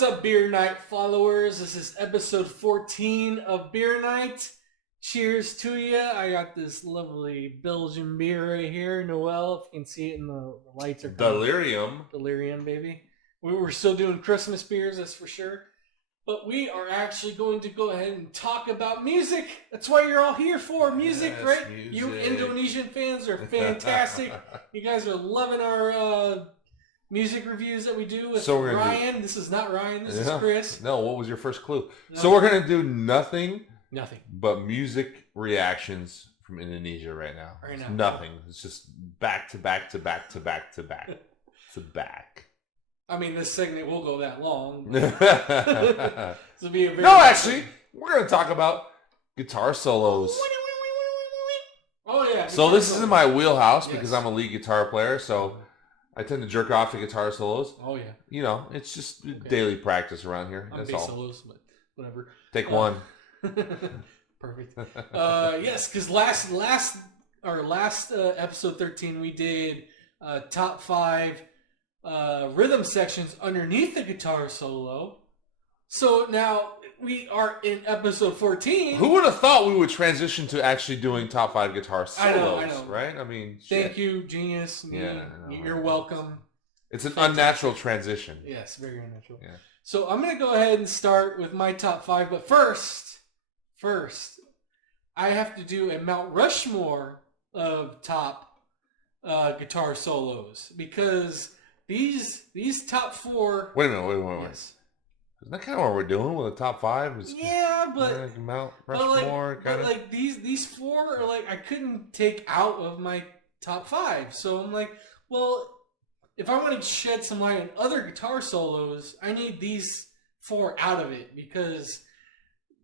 What's up, Beer Night followers? This is episode 14 of Beer Night. Cheers to you. I got this lovely Belgian beer right here, Noel. If you can see it in the lights. Are Delirium. Delirium, baby. We're still doing Christmas beers, that's for sure. But we are actually going to go ahead and talk about music. That's what you're all here for, music, yes, right? Music. You Indonesian fans are fantastic. You guys are loving our music reviews that we do with Ryan. This is not Ryan, this is Chris. No, what was your first clue? No. So we're going to do nothing but music reactions from Indonesia right now. Nothing. It's just back to back to back to back to back to back. I mean, this segment will go that long. Actually, we're going to talk about guitar solos. Oh, yeah. So this is in my wheelhouse because I'm a lead guitar player, so I tend to jerk off to guitar solos. Oh, yeah. You know, it's just daily practice around here. That's all. Solos, but whatever. Take one. Perfect. Yes, because last episode 13, we did top 5 rhythm sections underneath the guitar solo. So now we are in episode 14. Who would have thought we would transition to actually doing top 5 guitar solos? I know. Right? I mean, thank you, genius. Yeah, you're welcome. It's an unnatural transition. Yes, very unnatural. Yeah. So I'm going to go ahead and start with my top 5, but first, I have to do a Mount Rushmore of top guitar solos because these top 4. Wait a minute. Yes. Isn't that kind of what we're doing with the top 5? Yeah, but Mount Rushmore but like these 4 are like I couldn't take out of my top 5. So I'm like, well, if I want to shed some light on other guitar solos, I need these 4 out of it because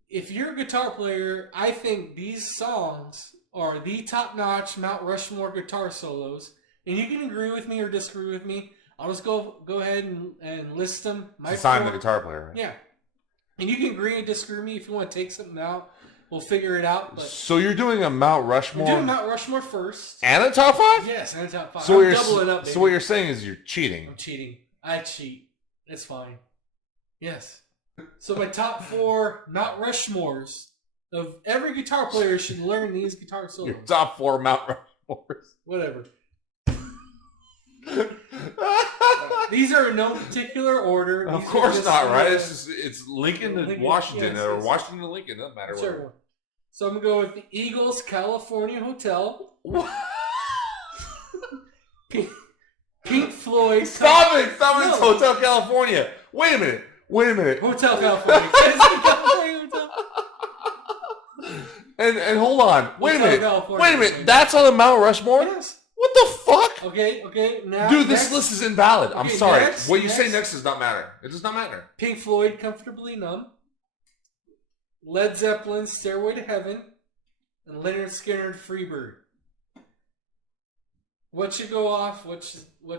if you're a guitar player, I think these songs are the top-notch Mount Rushmore guitar solos, and you can agree with me or disagree with me. I'll just go ahead and list them. I'm the guitar player, right? Yeah. And you can agree and disagree with me if you want to take something out. We'll figure it out. But so you're doing a Mount Rushmore? We're doing Mount Rushmore first. And a top 5? Yes, and a top 5. So So what you're saying is you're cheating. I'm cheating. I cheat. It's fine. Yes. So my top 4 Mount Rushmores of every guitar player should learn these guitar solos. Your top 4 Mount Rushmores. Whatever. These are in no particular order. Of course not, right? It's Lincoln to Washington, or Washington to Lincoln. Doesn't matter. Sure. So I'm going to go with the Eagles California Hotel. Pink Floyd. Stop it! It's Hotel California. Wait a minute. Hotel California. And hold on. Wait a minute. That's on the Mount Rushmore? Yes. What the fuck? Okay. Now, dude, this list is invalid. I'm sorry. What you say next does not matter. It does not matter. Pink Floyd, Comfortably Numb. Led Zeppelin, Stairway to Heaven. And Leonard Skinner, Freebird. What should go off? What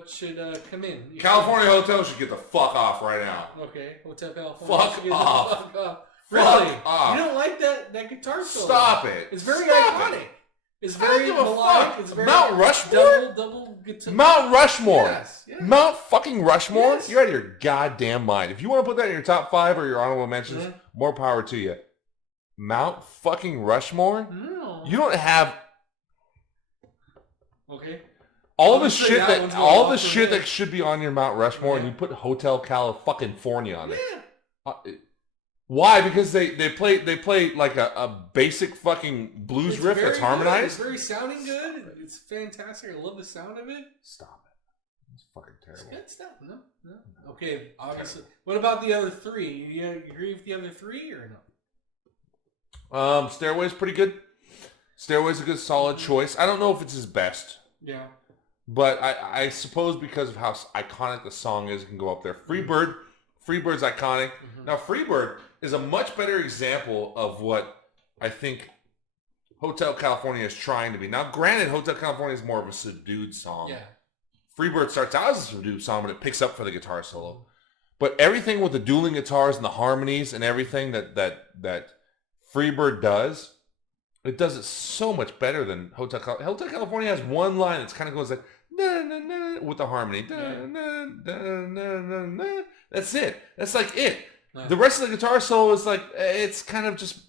should come in? California Hotel should get the fuck off right now. Okay, Hotel California. Fuck off. Really? Fuck off. You don't like that guitar solo? Stop it. It's very iconic. It's very melodic. It's very Mount Rushmore? Double guitar. Mount Rushmore. Yes. Mount fucking Rushmore? Yes. You're out of your goddamn mind. If you want to put that in your top 5 or your honorable mentions, more power to you. Mount fucking Rushmore? No. You don't have... Okay. All the shit that should be on your Mount Rushmore, and you put Hotel California on it. Yeah. Why? Because they play like a basic fucking blues riff that's harmonized. It's very sounding good. It's fantastic. I love the sound of it. Stop it. It's fucking terrible. It's good stuff. No. Okay, obviously. What about the other 3? You agree with the other 3 or no? Stairway's pretty good. Stairway's a good solid choice. I don't know if it's his best. Yeah. But I suppose because of how iconic the song is, it can go up there. Freebird's iconic. Mm-hmm. Now, Freebird is a much better example of what I think Hotel California is trying to be. Now, granted, Hotel California is more of a subdued song. Yeah. Freebird starts out as a subdued song, but it picks up for the guitar solo. But everything with the dueling guitars and the harmonies and everything that Freebird does, it does it so much better than Hotel California. Hotel California has one line that kind of goes like, na with the harmony. That's it. That's like it. No. The rest of the guitar solo is like, it's kind of just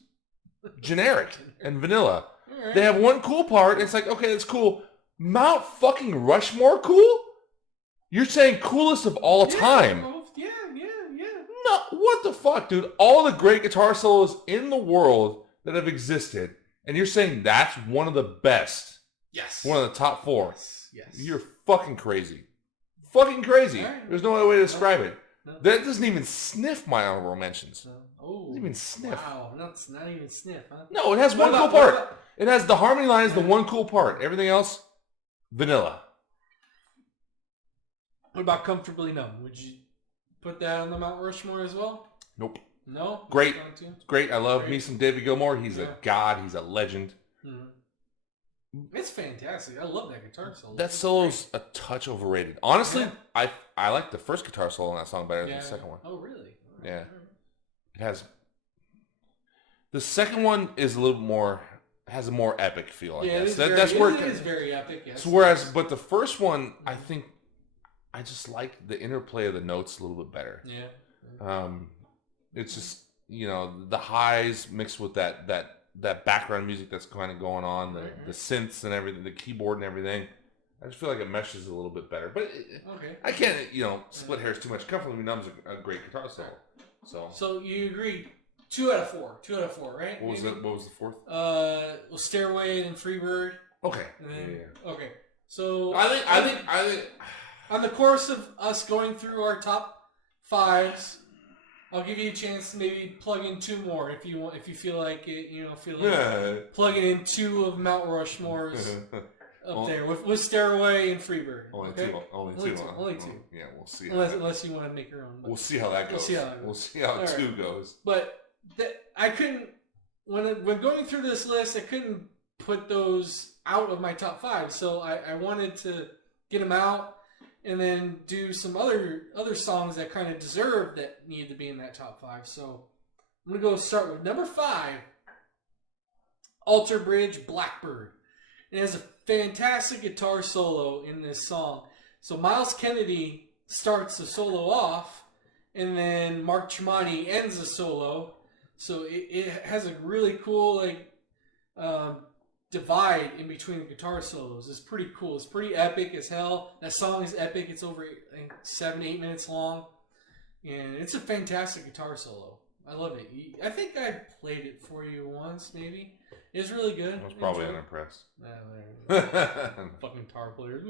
generic and vanilla. Right. They have one cool part. It's like, okay, it's cool. Mount fucking Rushmore cool? You're saying coolest of all time. Yeah. No, what the fuck, dude? All the great guitar solos in the world that have existed, and you're saying that's one of the best. Yes. One of the top 4. Yes. You're fucking crazy. Fucking crazy. Right. There's no other way to describe it. No. That doesn't even sniff my honorable mentions. No. Oh. Doesn't even sniff. Wow. Not even sniff, huh? No, it has one cool part. It has the harmony line is the one cool part. Everything else, vanilla. What about Comfortably Numb? Would you put that on the Mount Rushmore as well? Nope. No? Great. Great. I love me some David Gilmour. He's a god. He's a legend. It's fantastic. I love that guitar solo. That solo's a touch overrated. Honestly, I like the first guitar solo in that song better than the second one. Oh, really? Yeah. It has... The second one is a little more... has a more epic feel, I guess. That's where it is very epic, yes. So but the first one, I think... I just like the interplay of the notes a little bit better. Yeah. It's just, the highs mixed with that background music that's kind of going on, the synths and everything, the keyboard and everything. I just feel like it meshes a little bit better. But I can't, split hairs too much. Comfortably Numb's a great guitar solo. So you agree? 2 out of 4. 2 out of 4, right? What was the fourth? Stairway and Freebird. Okay. Yeah. Okay. So I think on the course of us going through our top 5s, I'll give you a chance to maybe plug in 2 more if you want. If you feel like it, plugging in 2 of Mount Rushmore's up there with Stairway and Freebird. Only okay? 2. Only 2. Yeah, we'll see. Unless you want to make your own. We'll see how that goes. We'll see how 2 goes. But I couldn't when going through this list, I couldn't put those out of my top 5. So I wanted to get them out. And then do some other songs that kind of deserve that need to be in that top 5. So I'm going to go start with number 5, Alter Bridge, Blackbird. It has a fantastic guitar solo in this song. So Miles Kennedy starts the solo off, and then Mark Tremonti ends the solo. So it has a really cool divide in between the guitar solos. It's pretty cool. It's pretty epic as hell. That song is epic. It's over 7-8 minutes long, and it's a fantastic guitar solo. I love it. I think I played it for you once, maybe. It's really good. I was probably unimpressed. Fucking guitar players.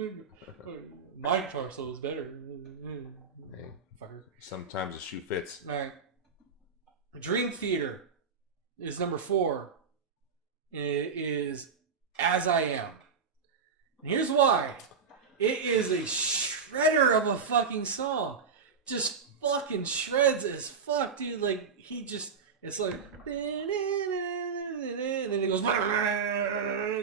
My guitar solo is better. Hey, sometimes the shoe fits. All right. Dream Theater is number 4. It is As I Am. And here's why. It is a shredder of a fucking song. Just fucking shreds as fuck, dude. Like, it's like, and then it goes,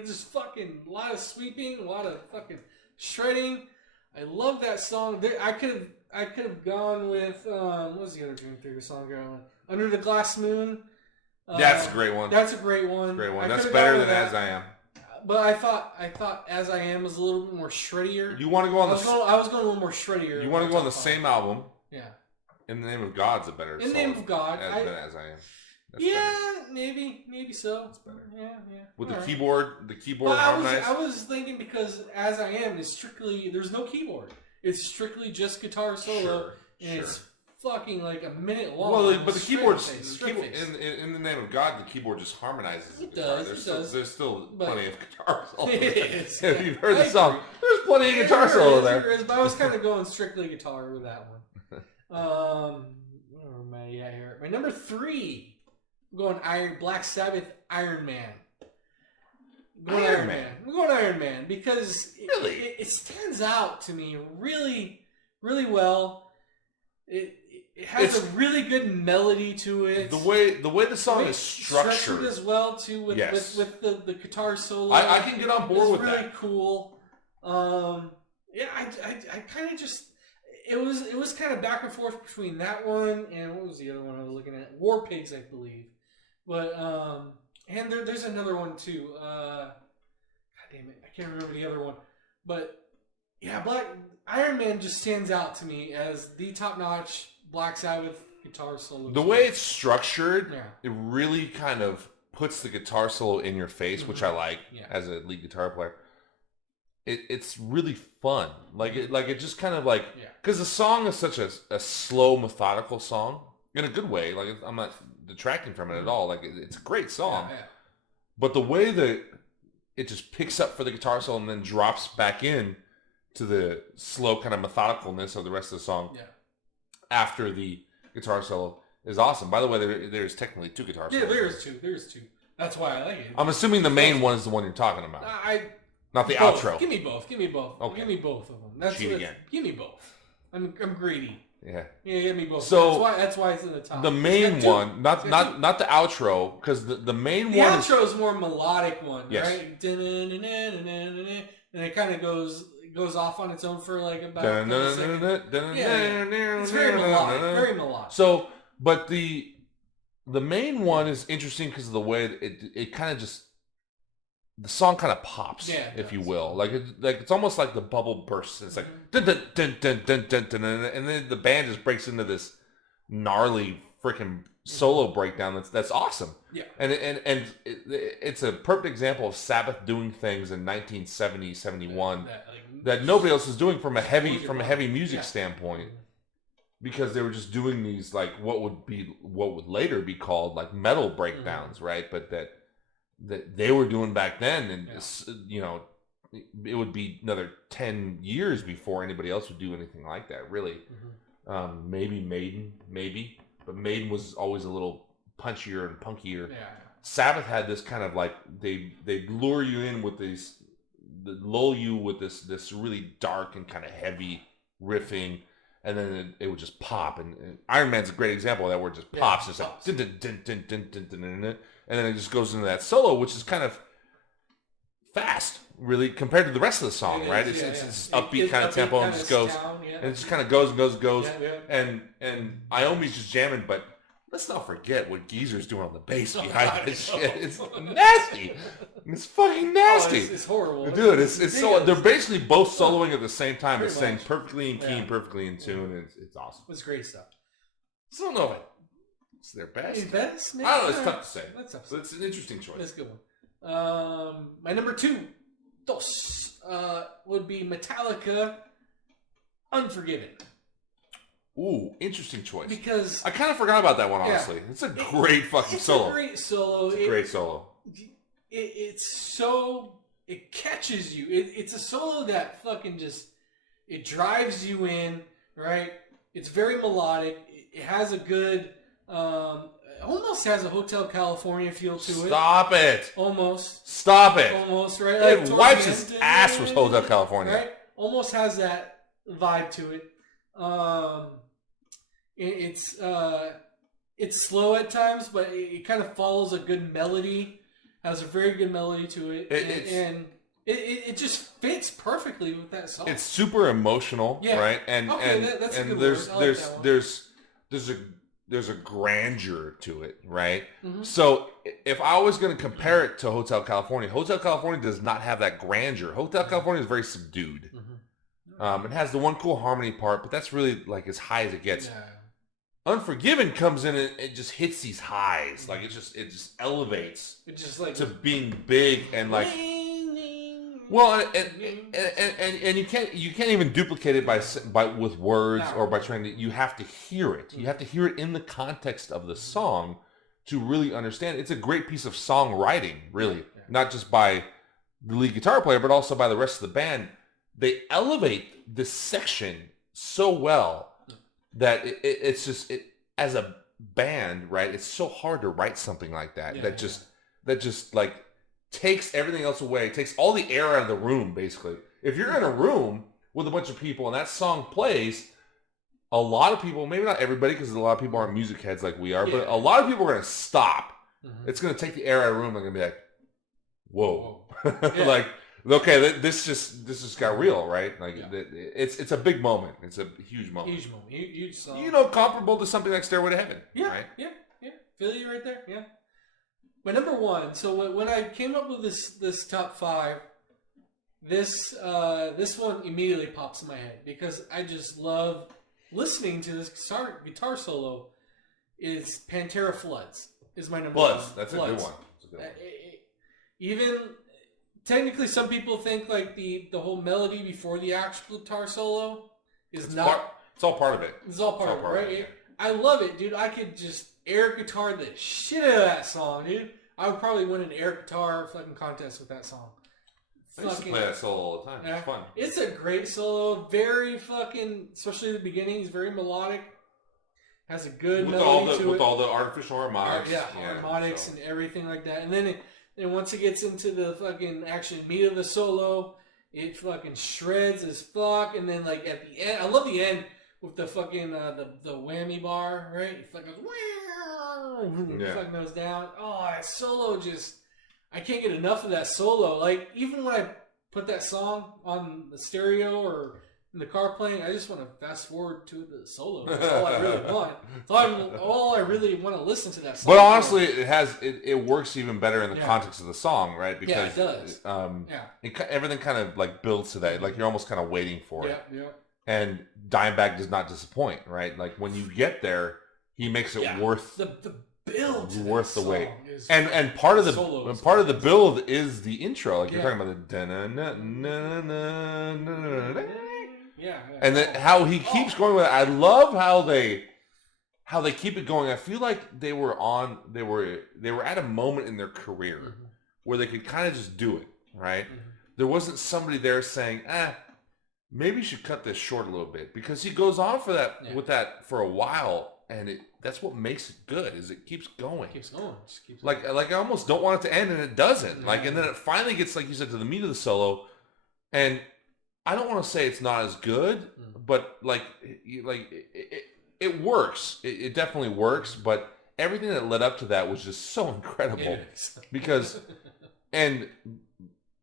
just fucking, a lot of sweeping, a lot of fucking shredding. I love that song. I could have gone with, what was the other Dream Theater song going? Under the Glass Moon. That's a great one. That's a great one. Great one. That's better than As I Am. But I thought As I Am was a little bit more shreddier. You want to go on I was going a little more shreddier. You want to go on the same album? Yeah. In the Name of God's a better. In the Name of God. Than As I Am. That's better. Maybe so. It's better. Yeah. With all the right. keyboard harmonized. I was thinking because As I Am is strictly, there's no keyboard. It's strictly just guitar solo, and it's fucking like a minute long. Well, but the keyboard's in the Name of God, the keyboard just harmonizes. It does. There's still plenty of guitar solos. It is. If you've heard the song, there's plenty of guitar solo there. But I was kind of going strictly guitar with that one. Where am I at here? My number 3, I'm going Black Sabbath, Iron Man. I'm going Iron Man because it stands out to me really, really well. It has a really good melody to it. The way the song is structured as well too with the guitar solo. I can get on board with that. It's really cool. I kind of just it was kind of back and forth between that one and what was the other one I was looking at? War Pigs, I believe. But and there's another one too. God damn it, I can't remember the other one. But Yeah, Iron Man just stands out to me as the top-notch Black Sabbath guitar solo. The way it's structured, Yeah. it really kind of puts the guitar solo in your face, which I like as a lead guitar player. It's really fun. Like it just kind of like, because the song is such a slow, methodical song in a good way. Like I'm not detracting from it at all. Like it's a great song, but the way that it just picks up for the guitar solo and then drops back in to the slow kind of methodicalness of the rest of the song after the guitar solo is awesome. By the way, there's technically 2 guitar solos. Yeah, there's two. That's why I like it. I'm assuming the main one is the one you're talking about. Not the outro. Give me both. Okay. Give me both of them. Cheat again. Give me both. I'm greedy. Yeah. Yeah, give me both. So that's why it's in the top. The main one, not the outro, because the main one. The outro is more melodic one, right? And it kind of goes off on its own for like about a second. It's very melodic. Very melodic. So, but the main one is interesting because of the way it kind of just. The song kind of pops, if you will. Like it's almost like the bubble bursts. It's like dun, dun, dun, dun, dun, dun, dun, dun, and then the band just breaks into this gnarly freaking solo breakdown. That's awesome. Yeah, and it's a perfect example of Sabbath doing things in 1970, 71 that nobody else is doing from a heavy music standpoint, because they were just doing these like what would later be called like metal breakdowns, right? But that they were doing back then, and it would be another 10 years before anybody else would do anything like that, really. Maybe Maiden, but Maiden was always a little punchier and punkier. Sabbath had this kind of like they lure you in with lull you with this really dark and kind of heavy riffing, and then it would just pop. And Iron Man's a great example of that, where it just pops. It's like dun, dun, dun, dun, dun, dun, dun, dun, dun. And then it just goes into that solo, which is kind of fast, really, compared to the rest of the song, right? It's upbeat kind of tempo, and just goes, and it just kind of goes and goes and goes. And Iommi's just jamming, but let's not forget what Geezer's doing on the bass behind this shit. It's nasty. It's fucking nasty. It's horrible, dude. It's so they're basically both soloing at the same time, but staying perfectly in key, perfectly in tune. It's awesome. It's great stuff. I don't know if it's their best. Best? I don't know. It's tough to say. That's tough. So it's an interesting choice. That's a good one. My number 2, would be Metallica, Unforgiven. Ooh, interesting choice. Because I kind of forgot about that one, honestly. It's a great fucking solo. It's a great solo. It's a great solo. It catches you. It's a solo that fucking just, it drives you in, right? It's very melodic. It has a good, almost has a Hotel California feel to it. Stop it. Almost. Stop it. Almost, right? It like wipes its ass with Hotel California. Right? Almost has that vibe to it. It's slow at times, but it kind of follows a good melody. Has a very good melody to it, and it just fits perfectly with that song. It's super emotional, right? And that's a good word. There's a grandeur to it, right? Mm-hmm. So if I was going to compare it to Hotel California does not have that grandeur. Hotel California is very subdued. Mm-hmm. It has the one cool harmony part, but that's really like as high as it gets. Yeah. Unforgiven comes in and it just hits these highs. Like it just elevates. It just like to being big and like. Well, and you can't even duplicate it by with words or by trying to. You have to hear it. You have to hear it in the context of the song to really understand. It's a great piece of songwriting, really, not just by the lead guitar player, but also by the rest of the band. They elevate this section so well that it's just as a band, right? It's so hard to write something like that. That just like takes everything else away. It takes all the air out of the room, basically. If you're in a room with a bunch of people and that song plays, a lot of people, maybe not everybody, because a lot of people aren't music heads like we are, but a lot of people are going to stop. Mm-hmm. It's going to take the air out of the room. They're going to be like, whoa. Like, okay, this just got real, right? Like it's a big moment. It's a huge moment. Huge song. Comparable to something like Stairway to Heaven. Yeah, right? yeah. Feel you right there. Yeah. My number 1. So when I came up with this top 5, this one immediately pops in my head because I just love listening to this guitar solo. Is Pantera Floods is my number one. That's Floods. a good one. That's a good one. Even technically, some people think like the whole melody before the actual guitar solo is it's all part of it. It's all part of it, right? Yeah. I love it, dude. I could just air guitar the shit out of that song, dude. I would probably win an air guitar fucking contest with that song. I used to play that solo all the time. Yeah. It's fun. It's a great solo. Very fucking, especially at the beginning, it's very melodic. Has a good melody to it. With all the artificial harmonics. Harmonics and everything like that. And then once it gets into the fucking actual meat of the solo, it fucking shreds as fuck. And then like at the end, I love the end with the fucking the whammy bar, right? It fucking goes, it fucking goes down. Oh, that solo just, I can't get enough of that solo. Like even when I put that song on the stereo or in the car playing, I just want to fast forward to the solo. That's all I really want. All I really want to listen to that song. But honestly, it works even better in the context of the song, right? Because it does. Everything kind of like builds to that. Like you're almost kind of waiting for it. Yeah. And Dimebag does not disappoint, right? Like when you get there, he makes it worth the build, worth the wait. And part of the build is the intro. Like you're talking about the and then how he keeps going with it. I love how they keep it going. I feel like they were at a moment in their career where they could kind of just do it, right? There wasn't somebody there saying, maybe you should cut this short a little bit, because he goes on for that with that for a while, and that's what makes it good, is it keeps going. Like I almost don't want it to end, and it doesn't. And then it finally gets, like you said, to the meat of the solo, and I don't want to say it's not as good, but it works. It definitely works, but everything that led up to that was just so incredible. Because, and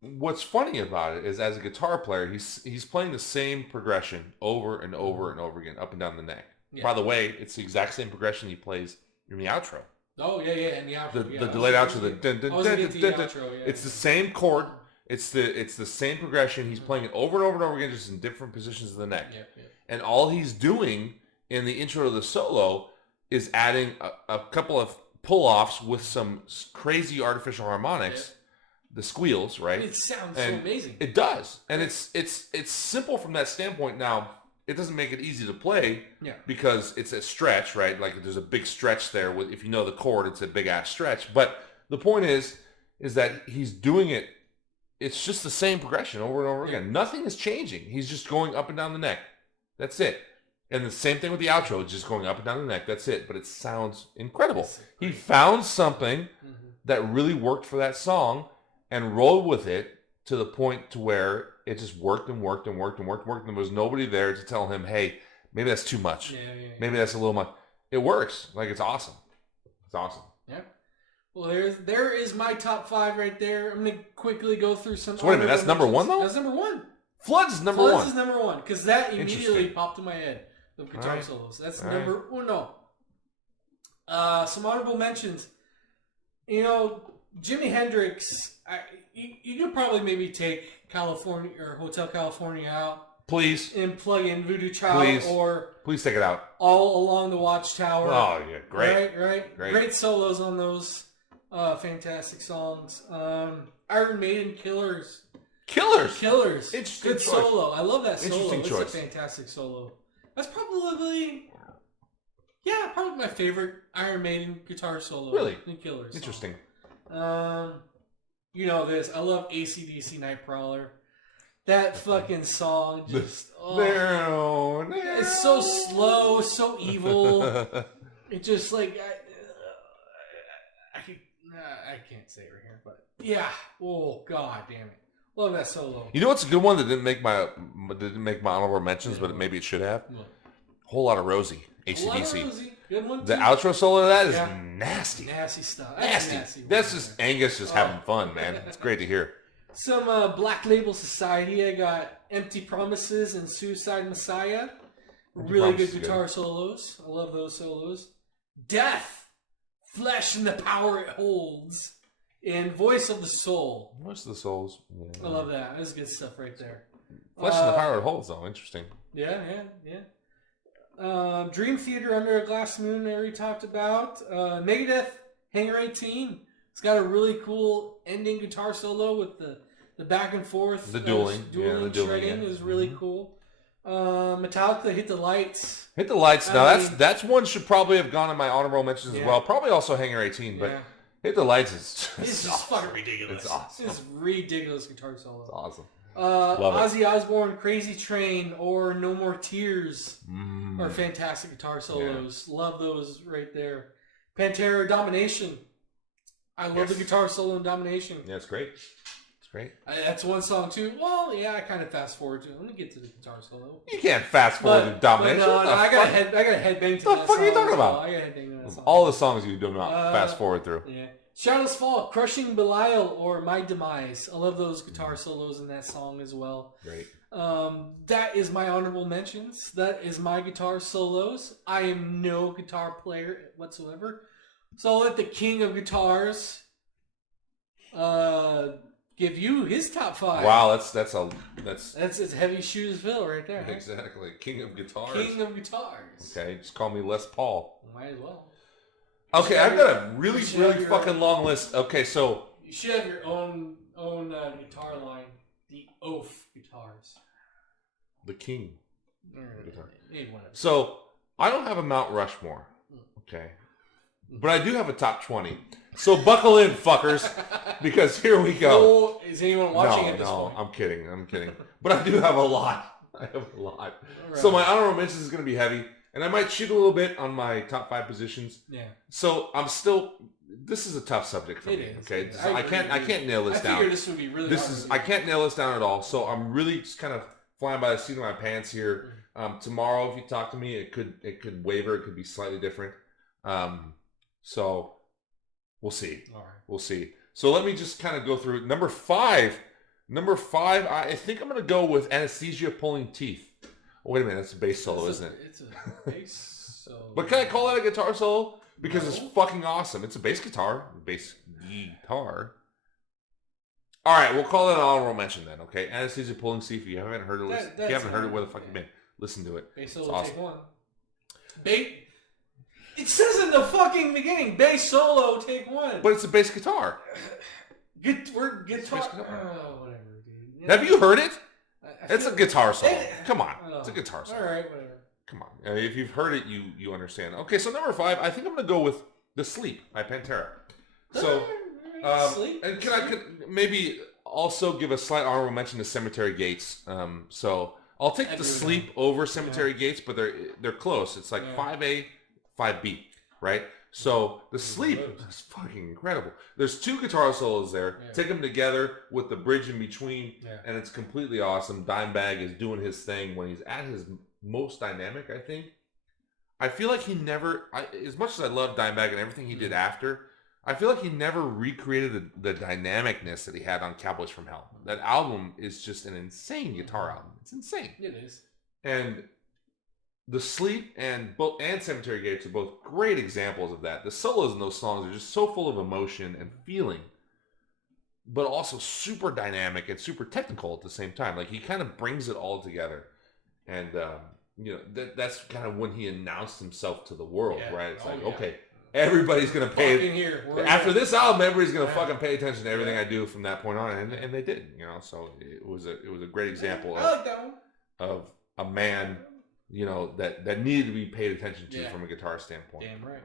what's funny about it is, as a guitar player, he's playing the same progression over and over and over again, up and down the neck. Yeah. By the way, it's the exact same progression he plays in the outro. Oh, yeah, in the outro. The delayed outro. It's the same chord. It's the same progression. He's playing it over and over and over again, just in different positions of the neck. And all he's doing in the intro to the solo is adding a couple of pull-offs with some crazy artificial harmonics, the squeals, right? It sounds so amazing. It does. And it's simple from that standpoint. Now, it doesn't make it easy to play because it's a stretch, right? Like there's a big stretch there. If you know the chord, it's a big-ass stretch. But the point is that he's doing it. It's just the same progression over and over again. Nothing is changing. He's just going up and down the neck. That's it. And the same thing with the outro. It's just going up and down the neck. That's it. But it sounds incredible. He found something that really worked for that song and rolled with it to the point to where it just worked and worked and worked and worked and worked. And there was nobody there to tell him, hey, maybe that's too much. Maybe that's a little much. It works. Like, it's awesome. It's awesome. Yeah. Well, there is my top 5 right there. I'm going to quickly go through some. So wait a minute, that's number 1 though? That's number 1. Floods is number 1. Floods is number 1, because that immediately popped in my head of guitar solos. That's number 1. Some honorable mentions. You know, Jimi Hendrix, you could probably maybe take California or Hotel California out. Please. And plug in Voodoo Child Please take it out. All Along the Watchtower. Oh, yeah. Great. Right. Great solos on those. Fantastic songs. Iron Maiden, Killers. Interesting Good choice. solo. I love that solo. Interesting choice. It's a fantastic solo. That's probably my favorite Iron Maiden guitar solo. Really? The Killers. Interesting. You know this. I love AC/DC Nightcrawler. That fucking song just... it's so slow, so evil. It just like... I can't say it right here, but yeah. Oh, god damn it. Love that solo. You know what's a good one that didn't make my honorable mentions, but maybe it should have? Whole Lot of Rosie, AC/DC. Good one too. The outro solo of that is nasty. Nasty stuff. Nasty. That's just Angus just having fun, man. It's great to hear. Some Black Label Society. I got Empty Promises and Suicide Messiah. Really good guitar solos. I love those solos. Death. Flesh and the Power It Holds And Voice of the Soul. Most of the Souls. I love that. That's good stuff right there. Flesh in the Power it holds, though. Interesting. Yeah. Dream Theater Under a Glass Moon, I already talked about. Megadeth, Hangar 18. It's got a really cool ending guitar solo with the back and forth. The dueling. The shredding is really cool. Metallica Hit the Lights. Hit the Lights. Now, that's one should probably have gone in my honorable mentions as well. Probably also Hangar 18, but Hit the Lights is just fucking ridiculous. It's awesome. It's ridiculous guitar solo. It's awesome. Ozzy Osbourne, Crazy Train, or No More Tears are fantastic guitar solos. Yeah. Love those right there. Pantera, Domination. I love the guitar solo in Domination. Yeah, it's great. It's great. That's one song too. Well, yeah, I kind of fast forward to it. Let me get to the guitar solo. You can't fast forward to Domination. No, I got a headbang to that song. What the fuck are you talking about? I got a headbang to that song. All the songs you do not fast forward through. Yeah. Shadow's Fall, Crushing Belial, or My Demise. I love those guitar solos in that song as well. Great. That is my honorable mentions. That is my guitar solos. I am no guitar player whatsoever. So I'll let the king of guitars give you his top 5. Wow, that's as heavy shoes fill right there. Exactly. King of guitars. King of guitars. Okay, just call me Les Paul. Might as well. Okay, I've got a really fucking long list. Okay, so you should have your own guitar line. The Oaf guitars. The king. Guitar. So I don't have a Mount Rushmore. Okay. But I do have a top 20. So buckle in, fuckers, because here we go. Is anyone watching at this point? No, I'm kidding. But I do have a lot. I have a lot. Right. So my honorable mentions is going to be heavy, and I might shoot a little bit on my top 5 positions. Yeah. So I'm still. This is a tough subject for me. Okay. I can't nail this down. I figured this would be really hard. I can't nail this down at all. So I'm really just kind of flying by the seat of my pants here. Tomorrow, if you talk to me, it could waver. It could be slightly different. So we'll see. All right. We'll see. So let me just kind of go through number 5. Number 5, I think I'm going to go with Anesthesia Pulling Teeth. Oh, wait a minute, that's a bass solo, isn't it? It's a bass solo. But can I call that a guitar solo? Because it's fucking awesome. It's a bass guitar. Bass guitar. All right, we'll call it an honorable mention then, okay? Anesthesia Pulling Teeth. If you haven't heard it, where the fuck you been? Listen to it. Bass solo, take 1. It says in the fucking beginning, bass solo, take 1. But it's a bass guitar. Guitar. Oh, whatever, dude. Yeah. Have you heard it? It's a guitar solo. Come on. It's a guitar solo. All right, whatever. Come on. If you've heard it, you understand. Okay, so number 5, I think I'm going to go with The Sleep by Pantera. So, and can I maybe also give a slight honorable mention to Cemetery Gates. So I'll take The Sleep over Cemetery Gates, but they're close. It's like 5A, 5B, right? So The Sleep is fucking incredible. There's 2 guitar solos there. Yeah. Take them together with the bridge in between, and it's completely awesome. Dimebag is doing his thing when he's at his most dynamic, I think. I feel like he never, as much as I love Dimebag and everything he did after, I feel like he never recreated the dynamicness that he had on Cowboys from Hell. That album is just an insane guitar album. It's insane. It is. And The Sleep and Cemetery Gates are both great examples of that. The solos in those songs are just so full of emotion and feeling, but also super dynamic and super technical at the same time. Like, he kind of brings it all together. And, that's kind of when he announced himself to the world, right? It's okay, everybody's going to pay. After this album, everybody's going to fucking pay attention to everything I do from that point on. And they did, So it was a great example of a man, that needed to be paid attention to from a guitar standpoint. Damn right.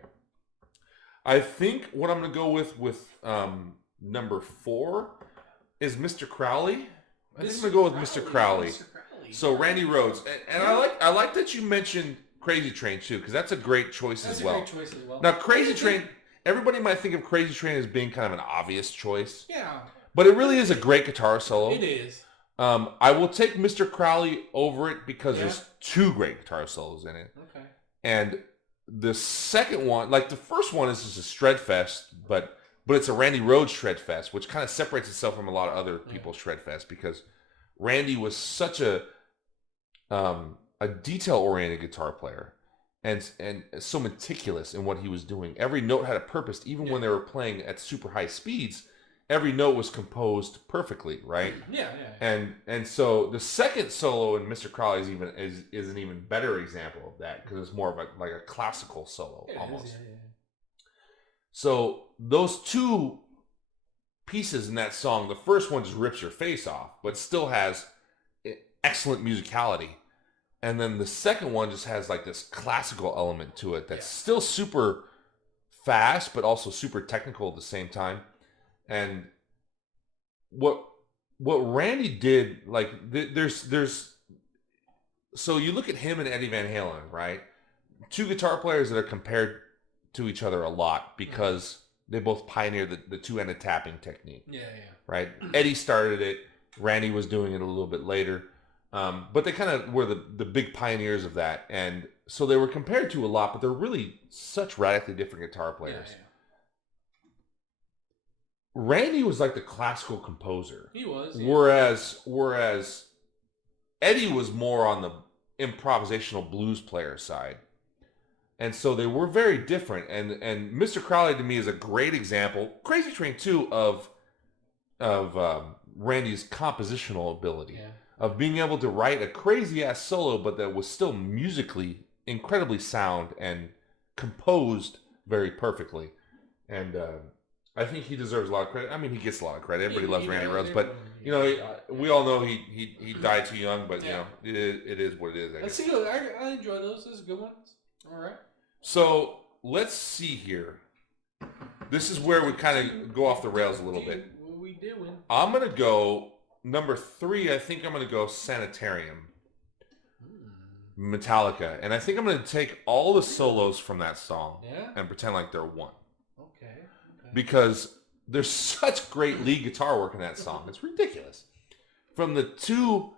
I think what I'm going to go with number 4 is Mr. Crowley. I think I'm going to go with Mr. Crowley. So Randy Rhodes. And I like that you mentioned Crazy Train too, because that's a great choice as well. That's a great choice as well. Now Crazy Train, everybody might think of Crazy Train as being kind of an obvious choice. Yeah. But it really is a great guitar solo. It is. I will take Mr. Crowley over it because there's 2 great guitar solos in it. Okay. And the second one, like the first one is just a shred fest, but it's a Randy Rhodes shred fest, which kind of separates itself from a lot of other people's shred fest because Randy was such a detail-oriented guitar player and so meticulous in what he was doing. Every note had a purpose, even when they were playing at super high speeds. every note was composed perfectly, right? Yeah, yeah. And so the second solo in Mr. Crowley is an even better example of that, because it's more of like a classical solo almost. Yeah. So those two pieces in that song, the first one just rips your face off, but still has excellent musicality. And then the second one just has like this classical element to it that's still super fast, but also super technical at the same time. And what Randy did, like there's so you look at him and Eddie Van Halen, right? Two guitar players that are compared to each other a lot because they both pioneered the two-handed tapping technique. Yeah. Right? Eddie started it. Randy was doing it a little bit later. But they kind of were the big pioneers of that. And so they were compared to a lot, but they're really such radically different guitar players. Yeah. Randy was like the classical composer. He was. Yeah. Whereas Eddie was more on the improvisational blues player side. And so they were very different. And Mr. Crowley to me is a great example, Crazy Train too, of Randy's compositional ability, of being able to write a crazy ass solo, but that was still musically incredibly sound and composed very perfectly. And I think he deserves a lot of credit. I mean, he gets a lot of credit. Everybody loves Randy Rhodes, but you know, we all know he died too young. But you know, it is what it is. Let's see. I enjoy those. Those are good ones. All right. So let's see here. This is where we kind of go off the rails a little bit. What we doing? I'm gonna go number 3. I think I'm gonna go Sanitarium Metallica, and I think I'm gonna take all the solos from that song and pretend like they're one. Okay. Because there's such great lead guitar work in that song. It's ridiculous. From the 2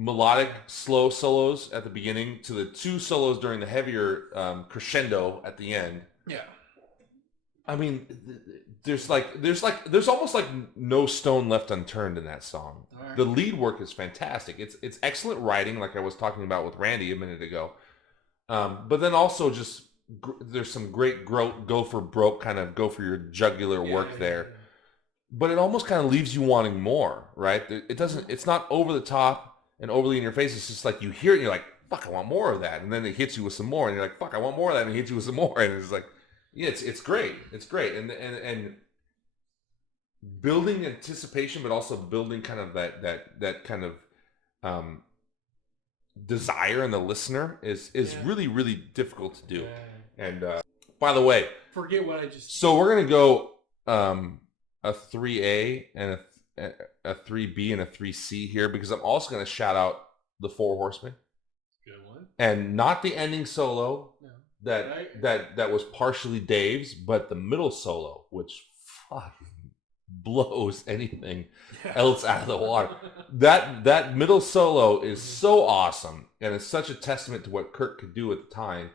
melodic slow solos at the beginning to the 2 solos during the heavier crescendo at the end. Yeah. I mean, there's almost like no stone left unturned in that song. Right. The lead work is fantastic. It's excellent writing, like I was talking about with Randy a minute ago. But then also just there's some great go for broke, kind of go for your jugular work there. Yeah. But it almost kind of leaves you wanting more, right? It's not over the top and overly in your face. It's just like you hear it and you're like, fuck, I want more of that. And then it hits you with some more and you're like, fuck, I want more of that. And it hits you with some more. And it's like, yeah, it's great. It's great. And building anticipation, but also building kind of that kind of desire in the listener is really, really difficult to do. Yeah. And by the way, forget what I just. So we're gonna go a 3A and a 3B and a 3C here, because I'm also gonna shout out the 4 Horsemen. Good one. And not the ending solo. No. That was partially Dave's, but the middle solo, which fucking blows anything else out of the water. That middle solo is so awesome, and it's such a testament to what Kurt could do at the time.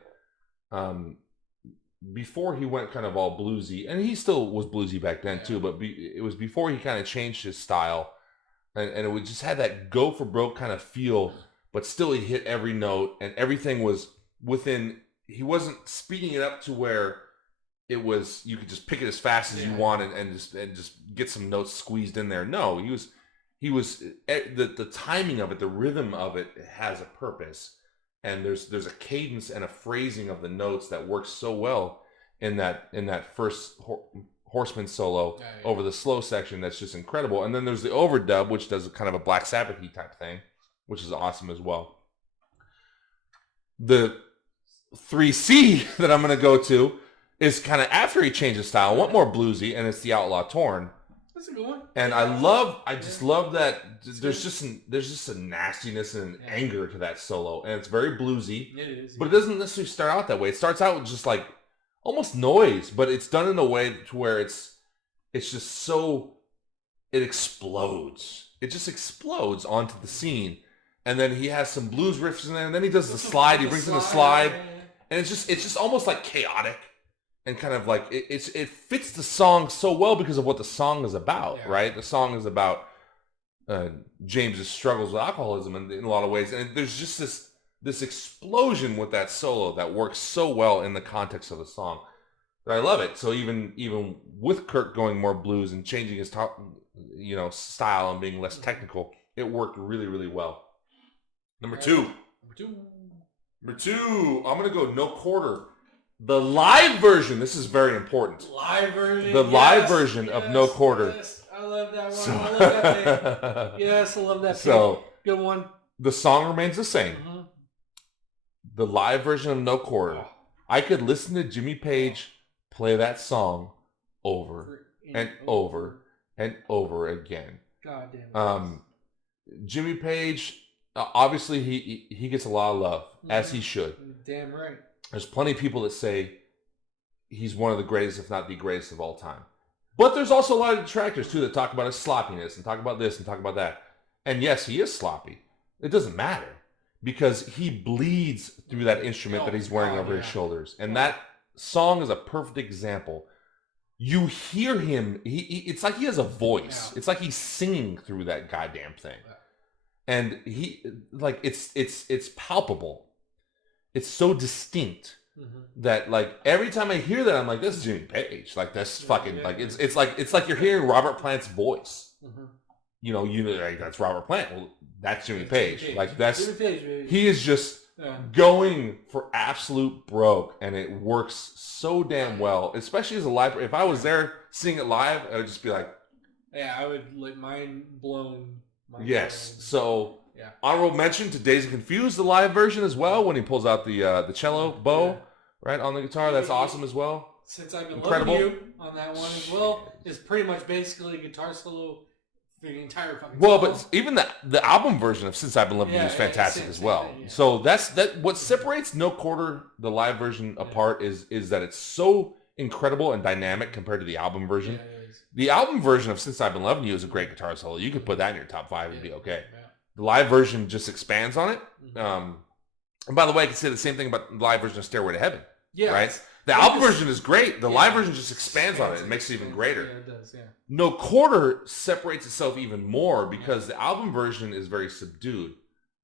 Before he went kind of all bluesy, and he still was bluesy back then too, but it was before he kind of changed his style, and it would just had that go for broke kind of feel, but still he hit every note, and everything was within. He wasn't speeding it up to where it was you could just pick it as fast as you wanted and just get some notes squeezed in there. No, he was the timing of it, the rhythm of it has a purpose, and there's a cadence and a phrasing of the notes that works so well in that first Horseman solo over the slow section. That's just incredible. And then there's the overdub, which does kind of a Black Sabbath-y type thing, which is awesome as well. The 3C that I'm going to go to is kind of after he changed his style. I want more bluesy, and it's the Outlaw Torn. That's a good one. And I just love that there's just a nastiness and an anger to that solo, and it's very bluesy. It is, but it doesn't necessarily start out that way. It starts out with just like almost noise, but it's done in a way to where it's just so it explodes. It just explodes onto the scene. And then he has some blues riffs in there, and then he does the slide. He brings in the slide, and it's just almost like chaotic, and kind of like it fits the song so well because of what the song is about, right? The song is about James's struggles with alcoholism in a lot of ways, and there's just this explosion with that solo that works so well in the context of the song. that I love it. So even with Kirk going more blues and changing his top, style and being less technical, it worked really, really well. Number two, I'm going to go No Quarter. The live version, this is very important. Live version. The live version of No Quarter. Yes, I love that one. I love that pick. Yes, I love that pick. So, good one. The song remains the same. Mm-hmm. The live version of No Quarter. Oh. I could listen to Jimmy Page play that song over and over and over again. God damn it. Jimmy Page, obviously he gets a lot of love, as he should. Damn right. There's plenty of people that say he's one of the greatest, if not the greatest of all time. But there's also a lot of detractors, too, that talk about his sloppiness and talk about this and talk about that. And yes, he is sloppy. It doesn't matter because he bleeds through that instrument that he's wearing over his shoulders. And that song is a perfect example. You hear him. It's like he has a voice. It's like he's singing through that goddamn thing. And it's palpable. It's so distinct that every time I hear that, I'm like, this is Jimmy Page. Like that's fucking it's like you're hearing Robert Plant's voice. That's Robert Plant. Well, that's Jimmy Page. Like that's Jimmy Page, baby. He is just going for absolute broke, and it works so damn well. Especially as a live. If I was there seeing it live, I would just be like, I would mind blown. Yes. So. Yeah. Honorable mention to Dazed and Confused, the live version as well, when he pulls out the cello bow right on the guitar. That's awesome as well. Since I've Been Loving You on that one as well is pretty much basically a guitar solo for the entire fucking song. But even the album version of Since I've Been Loving You is fantastic as well. So that's what separates No Quarter, the live version, apart is that it's so incredible and dynamic compared to the album version. The album version of Since I've Been Loving You is a great guitar solo. You could put that in your top 5 and be okay. The live version just expands on it. And by the way, I can say the same thing about the live version of Stairway to Heaven. Yeah. Right? The album version is great. The live version just expands on it and makes it even greater. Yeah, it does, No Quarter separates itself even more because the album version is very subdued.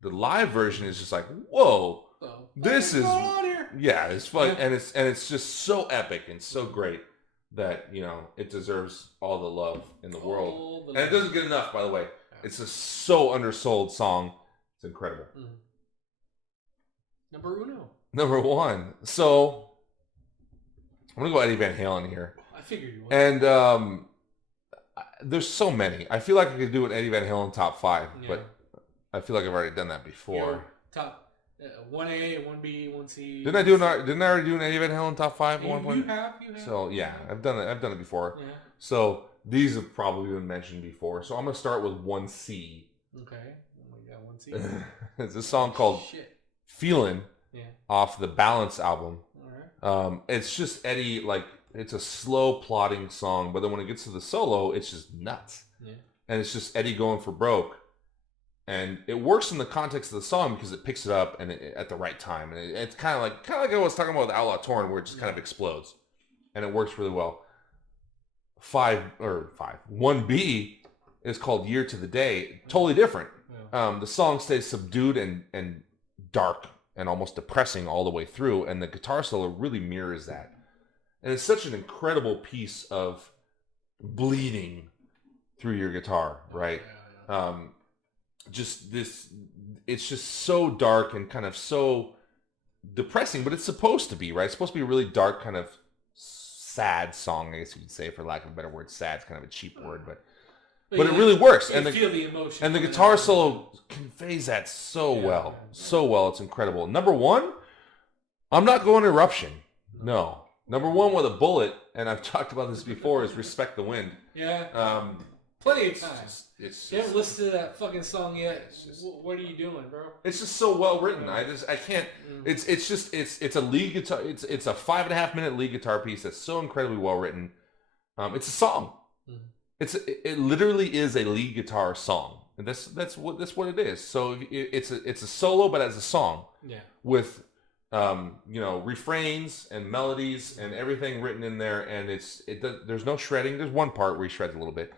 The live version is just like, whoa, this is... Yeah, it's fun. And it's just so epic and so great that, it deserves all the love in the world. And it doesn't get enough, by the way. It's a so undersold song. It's incredible. Number one. So, I'm going to go Eddie Van Halen here. I figured you would. And there's so many. I feel like I could do an Eddie Van Halen top 5, but I feel like I've already done that before. Top 1A, 1B, 1C. Didn't I already do an Eddie Van Halen top 5 at one point? You have. So, yeah, I've done it before. Yeah. So, these have probably been mentioned before. So I'm going to start with 1C. Okay. Oh my God, 1C. It's a song called Feelin' off the Balance album. All right. It's just Eddie, it's a slow plodding song, but then when it gets to the solo, it's just nuts. Yeah. And it's just Eddie going for broke. And it works in the context of the song because it picks it up and at the right time. And it's kind of like I was talking about with Outlaw Torn, where it just kind of explodes. And it works really well. 1B is called Year to the Day. Totally different. The song stays subdued and dark and almost depressing all the way through, and the guitar solo really mirrors that. And it's such an incredible piece of bleeding through your guitar, right? Just this, it's just so dark and kind of so depressing, but it's supposed to be, right? It's supposed to be a really dark kind of sad song, I guess you could say, for lack of a better word. Sad's kind of a cheap word, but it really works. And feel the emotion. And the guitar solo conveys that so well. So well, it's incredible. Number one, I'm not going Eruption. No. Number one with a bullet, and I've talked about this before, is Respect the Wind. Yeah. Plenty of times. You haven't listened to that fucking song yet. What are you doing, bro? It's just so well written. I can't. It's a lead guitar. It's a 5.5 minute lead guitar piece that's so incredibly well written. It's a song. It literally is a lead guitar song. And that's what it is. So it's a solo, but as a song. Yeah. With refrains and melodies and everything written in there, and there's no shredding. There's one part where he shreds a little bit.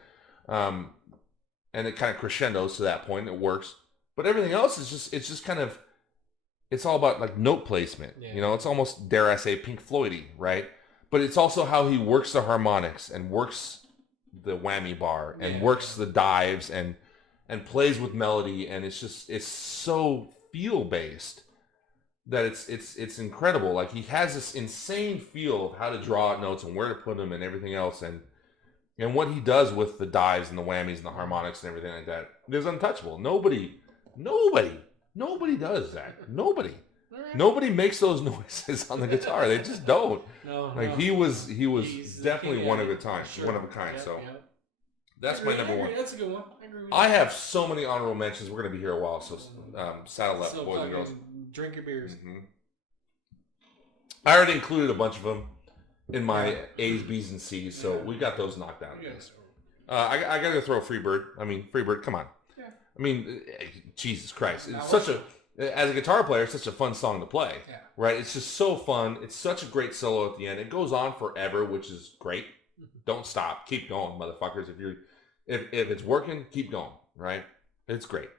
And it kind of crescendos to that point. It works, but everything else is just kind of, it's all about like note placement. Yeah. It's almost, dare I say, Pink Floydy, right? but it's also how he works the harmonics and works the whammy bar and works the dives and plays with melody, and it's so feel based that it's incredible. Like, he has this insane feel of how to draw out notes and where to put them and everything else, and what he does with the dives and the whammies and the harmonics and everything like that is untouchable. Nobody does that. Nobody makes those noises on the guitar. They just don't. He was definitely one of a kind. That's my number one. That's a good one. I agree with I have so many honorable mentions. We're going to be here a while, so saddle up, boys and girls. Drink your beers. Mm-hmm. I already included a bunch of them in my A's, B's, and C's, so we got those knocked down. I got to throw Freebird. I mean, Freebird, come on. Yeah. I mean, Jesus Christ. It's as a guitar player, it's such a fun song to play. Yeah. Right? It's just so fun. It's such a great solo at the end. It goes on forever, which is great. Don't stop. Keep going, motherfuckers. If it's working, keep going. Right? It's great.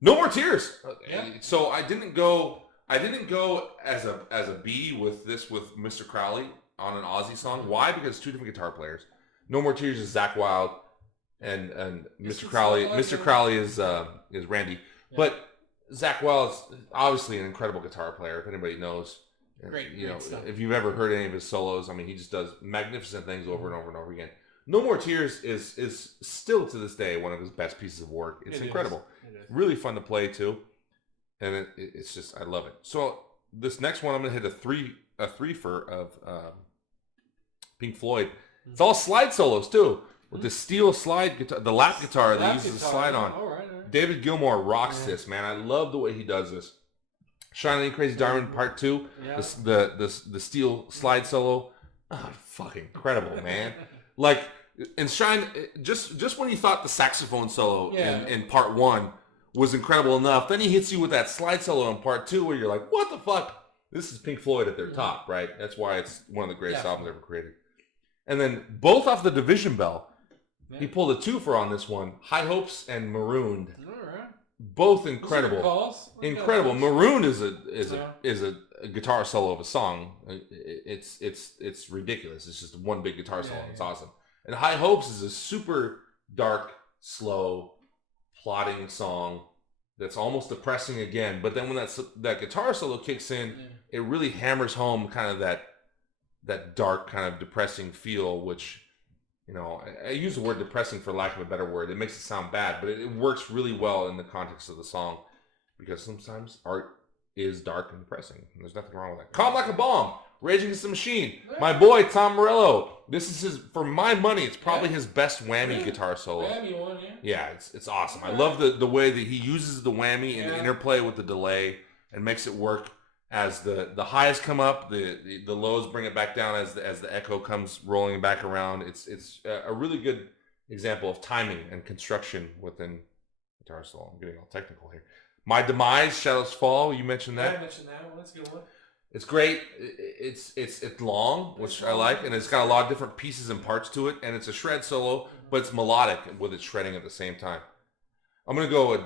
No More Tears. Yeah. So I didn't go as a B with Mr. Crowley on an Ozzy song. Why? Because two different guitar players. No More Tears is Zakk Wylde, and Mr. Crowley. Mr. Crowley is Randy. Yeah. But Zakk Wylde is obviously an incredible guitar player. If anybody knows, great stuff. If you've ever heard any of his solos, I mean, he just does magnificent things over and over and over again. No More Tears is still to this day one of his best pieces of work. It's incredible. It is. Really fun to play too, and it's just, I love it. So this next one, I'm gonna hit a threefer of Pink Floyd. It's all slide solos too, with the steel slide guitar, the lap guitar that he uses to slide on. All right. David Gilmour rocks this, man. I love the way he does this. Shining Crazy Diamond Part 2, the steel slide solo. Oh, fucking incredible, man. Like, in Shine, just when you thought the saxophone solo in Part 1 was incredible enough, then he hits you with that slide solo in Part 2 where you're like, what the fuck? This is Pink Floyd at their top, right? That's why it's one of the greatest albums ever created. And then both off the Division Bell, he pulled a twofer on this one. High Hopes and Marooned. All right. Both incredible. Incredible. Marooned is a guitar solo of a song. It's ridiculous. It's just one big guitar solo. It's awesome. And High Hopes is a super dark, slow, plodding song that's almost depressing again. But then when that guitar solo kicks in, it really hammers home kind of that dark, kind of depressing feel, which, you know, I use the word depressing for lack of a better word. It makes it sound bad, but it works really well in the context of the song, because sometimes art is dark and depressing. And there's nothing wrong with that. Calm Like a Bomb, Rage Against the Machine. My boy, Tom Morello. This is his, for my money, it's probably his best whammy guitar solo. Whammy one, yeah, it's awesome. I love the way that he uses the whammy and interplay with the delay and makes it work. As the highs come up, the lows bring it back down as the echo comes rolling back around. It's a really good example of timing and construction within guitar solo. I'm getting all technical here. My Demise, Shadows Fall. You mentioned that. Yeah, I mentioned that one. That's a good one. It's great. It's long, which I like, and it's got a lot of different pieces and parts to it, and it's a shred solo, but it's melodic with its shredding at the same time. I'm gonna go a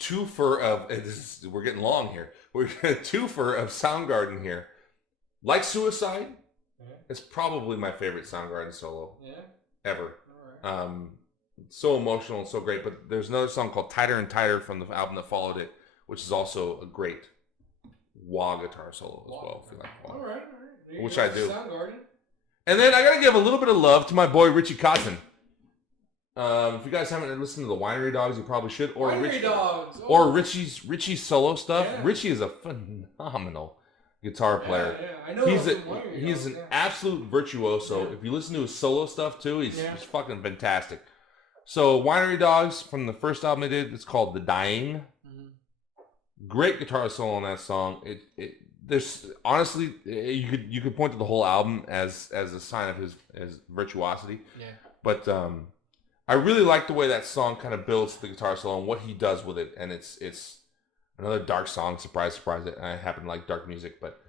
twofer of. We're getting long here. We're a twofer of Soundgarden here. Like Suicide, it's probably my favorite Soundgarden solo ever. All right. So emotional and so great. But there's another song called Tighter and Tighter from the album that followed it, which is also a great wah guitar solo as well. If you like wah. All right. Which I do. Soundgarden. And then I gotta give a little bit of love to my boy Richie Kotzen. If you guys haven't listened to the Winery Dogs, you probably should. Or Richie's solo stuff. Yeah. Richie is a phenomenal guitar player. Yeah. I know he's an absolute virtuoso. Yeah. If you listen to his solo stuff too, he's fucking fantastic. So Winery Dogs from the first album they did, it's called The Dying. Mm-hmm. Great guitar solo on that song. There's honestly, you could point to the whole album as a sign of his virtuosity. Yeah. But I really like the way that song kind of builds the guitar solo and what he does with it. And it's another dark song. Surprise, surprise. I happen to like dark music, but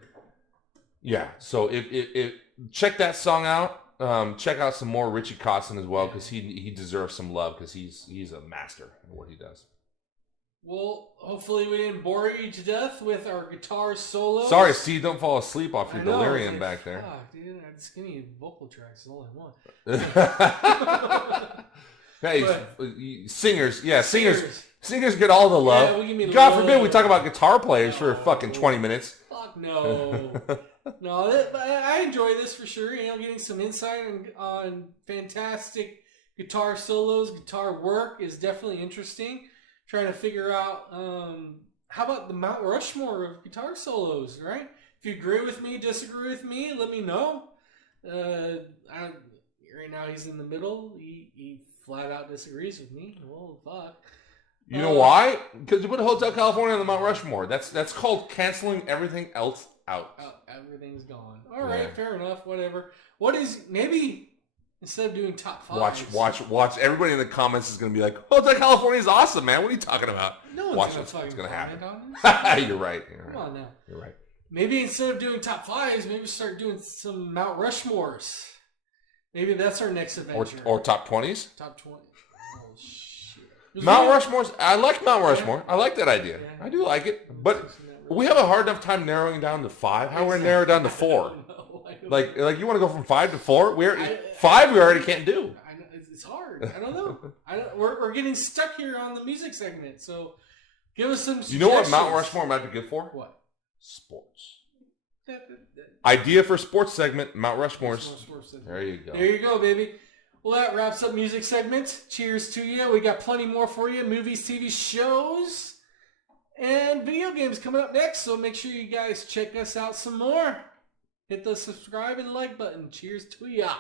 yeah. So if check that song out. Check out some more Richie Kotzen as well, because he deserves some love, because he's a master in what he does. Well, hopefully we didn't bore you to death with our guitar solos. Sorry, Steve, don't fall asleep off your I know, delirium like, back there. Fuck, dude, just give me vocal tracks is all I want. Hey, singers, yeah, singers get all the love. Yeah, we give me God love. forbid we talk about guitar players for fucking 20 minutes. Fuck no. No, but I enjoy this for sure. You know, getting some insight on fantastic guitar solos, guitar work is definitely interesting. Trying to figure out how about the Mount Rushmore of guitar solos, right? If you agree with me, disagree with me, let me know. Right now he's in the middle. He flat out disagrees with me. Well, fuck. You know why? Because you put Hotel California on the Mount Rushmore. That's called canceling everything else out. Everything's gone. All right, fair enough. Whatever. What is maybe instead of doing top five? Watch. Everybody in the comments is gonna be like, Hotel California is awesome, man. What are you talking about? No one's Watch gonna it. fucking It's gonna happen. on this. You're right. Come on now. You're right. Maybe instead of doing top fives, maybe start doing some Mount Rushmores. Maybe that's our next adventure. Or top 20s. Top 20. Oh shit. Mount Rushmore's. I like Mount Rushmore. Yeah. I like that idea. Yeah. I do like it, but we have a hard enough time narrowing down to 5. How we're narrow down to 4? Like you want to go from 5 to 4? 5 we already can't do. I know, it's hard. I don't know. We're getting stuck here on the music segment. So give us some suggestions. You know what Mount Rushmore might be good for? What? Sports. Idea for sports segment, Mount Rushmore's. There you go. There you go, baby. Well, that wraps up music segment. Cheers to you. We got plenty more for you. Movies, TV shows, and video games coming up next. So make sure you guys check us out some more. Hit the subscribe and like button. Cheers to ya.